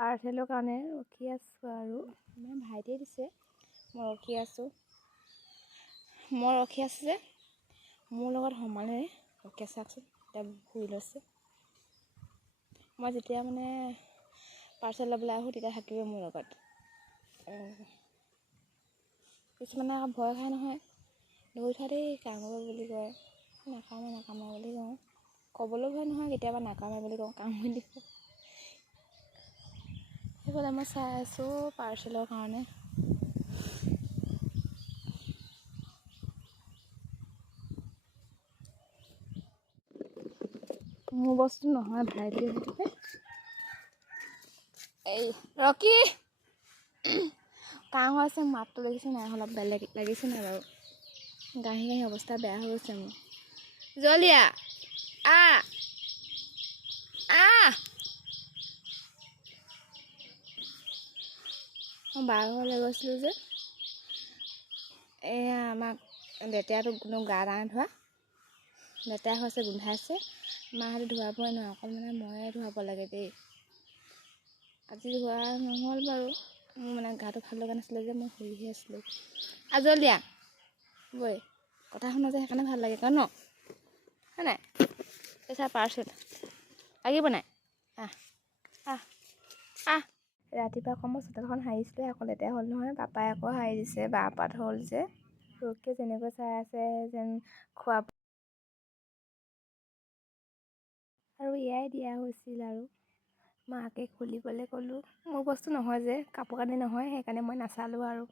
পাৰ্চেলৰ কাৰণে ৰখি আছোঁ আৰু মানে ভাইটিয়ে দিছে, মই ৰখি আছোঁ যে মোৰ লগত সমানে ৰখি আছে। চাওকচোন এতিয়া শুই লৈছে। মই যেতিয়া মানে পাৰ্চেল ল'বলৈ আহোঁ তেতিয়া থাকিবই মোৰ লগত। কিছুমানে আকৌ ভয় খাই নহয়, দৌৰি থোৱা দেই কামুৰিব বুলি কয়, নাকামে বুলি কওঁ। ক'বলৈ ভয় নহয়, কেতিয়াবা নাকামে বুলি কওঁ, কামুৰি দিব। সেইফালে মই চাই আছোঁ পাৰ্চেলৰ কাৰণে। মোৰ বস্তু নহয়, ভাইটিয়ে দিছে। এই ৰকি কাহ হৈছে, মাতটো লাগিছে নাই অলপ বেলেগ লাগিছে নাই বাৰু? গাহি অৱস্থা বেয়া হৈ গৈছে মোৰ। জলিয়া মই বাৰ ঘৰলৈ গৈছিলোঁ যে, এয়া আমাক লেতেৰাটো কোনো গা নাই ধোৱা, লেতেৰা হৈছে, গোন্ধাইছে। মাহঁতে ধোৱাবই নোৱাৰে, অকল মানে ময়ে ধুৱাব লাগে দেই। আজি ধোৱা নহ'ল বাৰু, মোৰ মানে গাটো ভাল লগা নাছিলে যে, মই শুইহে আছিলোঁ। জলিয়া বৈ কথা শুনা যে, সেইকাৰণে ভাল লাগে ন, হয় নাই? পইচা পাৰ্চেল লাগিব নাই? ৰাতিপুৱা আকৌ মই চোতালখন সাৰিছিলোঁ, আকৌ লেতেৰা হ'ল নহয়। পাপাই আকৌ সাৰি দিছে, বাৰপাত হ'ল যে। ৰকিয়ে যেনেকৈ চাই আছে যেন খোৱা আৰু এয়াই দিয়া হৈছিল আৰু মাকে খুলিবলৈ ক'লোঁ। মোৰ বস্তু নহয় যে, কাপোৰ কানি নহয়, সেইকাৰণে মই নাচালোঁ আৰু।